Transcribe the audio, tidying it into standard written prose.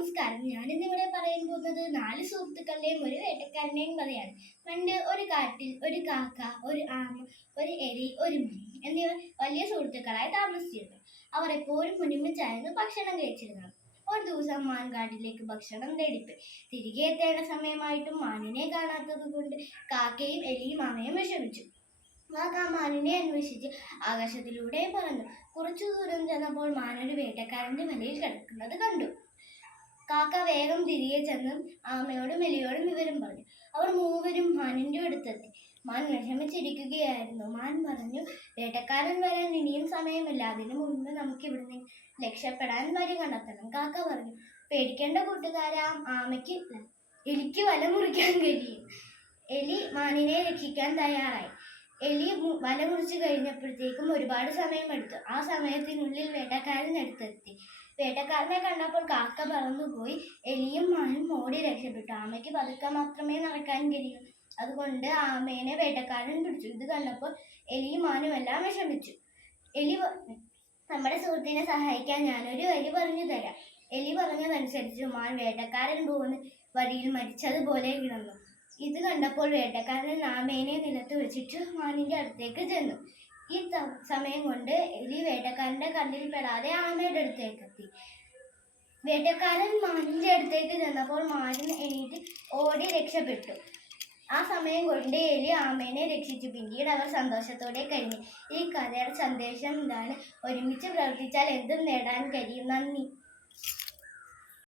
നമസ്കാരം. ഞാനിന്നിവിടെ പറയാൻ പോകുന്നത് 4 സുഹൃത്തുക്കളുടെയും ഒരു വേട്ടക്കാരന്റെയും കഥയാണ്. പണ്ട് ഒരു കാട്ടിൽ ഒരു കാക്ക, ഒരു ആമ, ഒരു എലി, ഒരു മീൻ എന്നിവർ വലിയ സുഹൃത്തുക്കളായി താമസിച്ചിരുന്നു. അവർ എപ്പോഴും ഒരുമിച്ചായിരുന്നു ഭക്ഷണം കഴിച്ചിരുന്നത്. ഒരു ദിവസം മാൻ കാട്ടിലേക്ക് ഭക്ഷണം തേടിപ്പോയി. തിരികെ എത്തേണ്ട സമയമായിട്ടും മാനിനെ കാണാത്തത് കൊണ്ട് കാക്കയും എലിയും ആമയും വിഷമിച്ചു. കാക്ക മാനിനെ അന്വേഷിച്ച് ആകാശത്തിലൂടെ പറന്നു. കുറച്ചു ദൂരം ചെന്നപ്പോൾ മാൻ ഒരു വേട്ടക്കാരന്റെ വലയിൽ കിടക്കുന്നത് കണ്ടു. കാക്ക വേഗം തിരികെ ചെന്ന് ആമയോടും എലിയോടും വിവരം പറഞ്ഞു. അവർ മൂവരും മാനിന്റെ അടുത്തെത്തി. മാൻ വിഷമിച്ചിരിക്കുകയായിരുന്നു. മാൻ പറഞ്ഞു, വേട്ടക്കാരൻ വരാൻ ഇനിയും സമയമില്ല. അതിനു മുൻപ് നമുക്ക് ഇവിടുന്ന് രക്ഷപ്പെടാൻ വഴി കണ്ടെത്തണം. കാക്ക പറഞ്ഞു, പേടിക്കേണ്ട കൂട്ടുകാരാ, എലിക്ക് വല മുറിക്കാൻ കഴിയും. എലി മാനിനെ രക്ഷിക്കാൻ തയ്യാറായി. എലി വല മുറിച്ചു കഴിഞ്ഞപ്പോഴത്തേക്കും ഒരുപാട് സമയമെടുത്തു. ആ സമയത്തിനുള്ളിൽ വേട്ടക്കാരൻ അടുത്തെത്തി. വേട്ടക്കാരനെ കണ്ടപ്പോൾ കാക്ക പറന്നുപോയി. എലിയും മാനും ഓടി രക്ഷപ്പെട്ടു. ആമയ്ക്ക് പതുക്കെ മാത്രമേ നടക്കാൻ കഴിയൂ. അതുകൊണ്ട് ആമേനെ വേട്ടക്കാരൻ പിടിച്ചു. ഇത് കണ്ടപ്പോൾ എലിയും മാനും എല്ലാം വിഷമിച്ചു. എലി പറഞ്ഞു, നമ്മുടെ സുഹൃത്തിനെ സഹായിക്കാൻ ഞാനൊരു വഴി പറഞ്ഞു തരാം. എലി പറഞ്ഞതനുസരിച്ച് മാൻ വേട്ടക്കാരൻ പോകുന്ന വഴിയിൽ മരിച്ചതുപോലെ കിടന്നു. ഇത് കണ്ടപ്പോൾ വേട്ടക്കാരൻ ആമേനെ നിലത്ത് വെച്ചിട്ട് മാനിന്റെ അടുത്തേക്ക് ചെന്നു. ഈ സമയം കൊണ്ട് എലി വേട്ടക്കാരന്റെ കണ്ണിൽ പെടാതെ ആമയുടെ അടുത്തേക്ക് എത്തി. വേട്ടക്കാരൻ മാനിന്റെ അടുത്തേക്ക് ചെന്നപ്പോൾ മാൻ എണീറ്റ് ഓടി രക്ഷപ്പെട്ടു. ആ സമയം കൊണ്ട് എലി ആമേനെ രക്ഷിച്ചു. പിന്നീട് അവർ സന്തോഷത്തോടെ കഴിഞ്ഞു. ഈ കഥയുടെ സന്ദേശം ഇതാണ്: ഒരുമിച്ച് പ്രവർത്തിച്ചാൽ എന്തും നേടാൻ കഴിയും. നന്ദി.